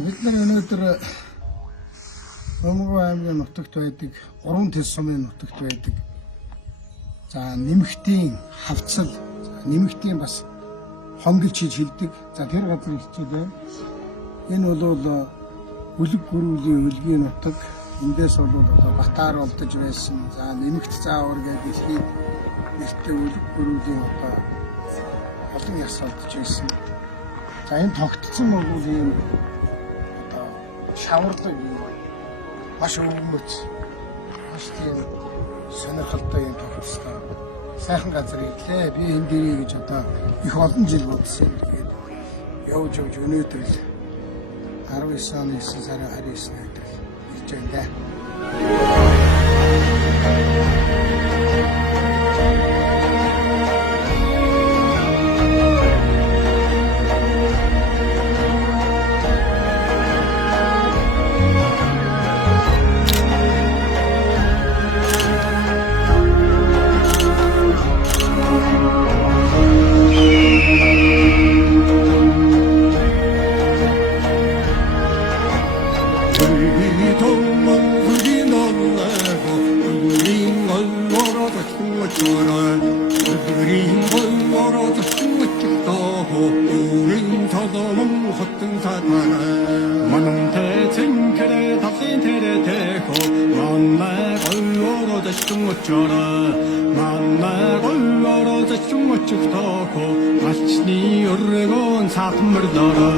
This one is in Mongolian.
бид нар өнөөдөр Өмгөө аймгийн нутагт байдаг 3 төс сумын нутагт байдаг. За нэмэгтийн хавцал, нэмэгтийн бас хонгилж хилдэг. За тэр газар ирчээд байна. Энэ бол үлэг гөрүүлийн үлгийн нутаг. Эндээс бол одоо Батаар олдож байсан. За нэмэгт заавар гэдэг дэлхийд нэртэй үлэг гөрүүлийн одоо олон яс олдож байсан. За энэ тогтцсон бол ийм одоо шаварлаг юм. Маш өвгөмөц. Маш тийм сонирхолтой юм тогтцсон. Сайхан газар ирлээ. Би энэ дэрийг гэж одоо их олон жил бодсон. Тэгээд явж өнөөдөр л 19 оны 9 сарын 29-нд ирж байна. Alchni orgon satmırdara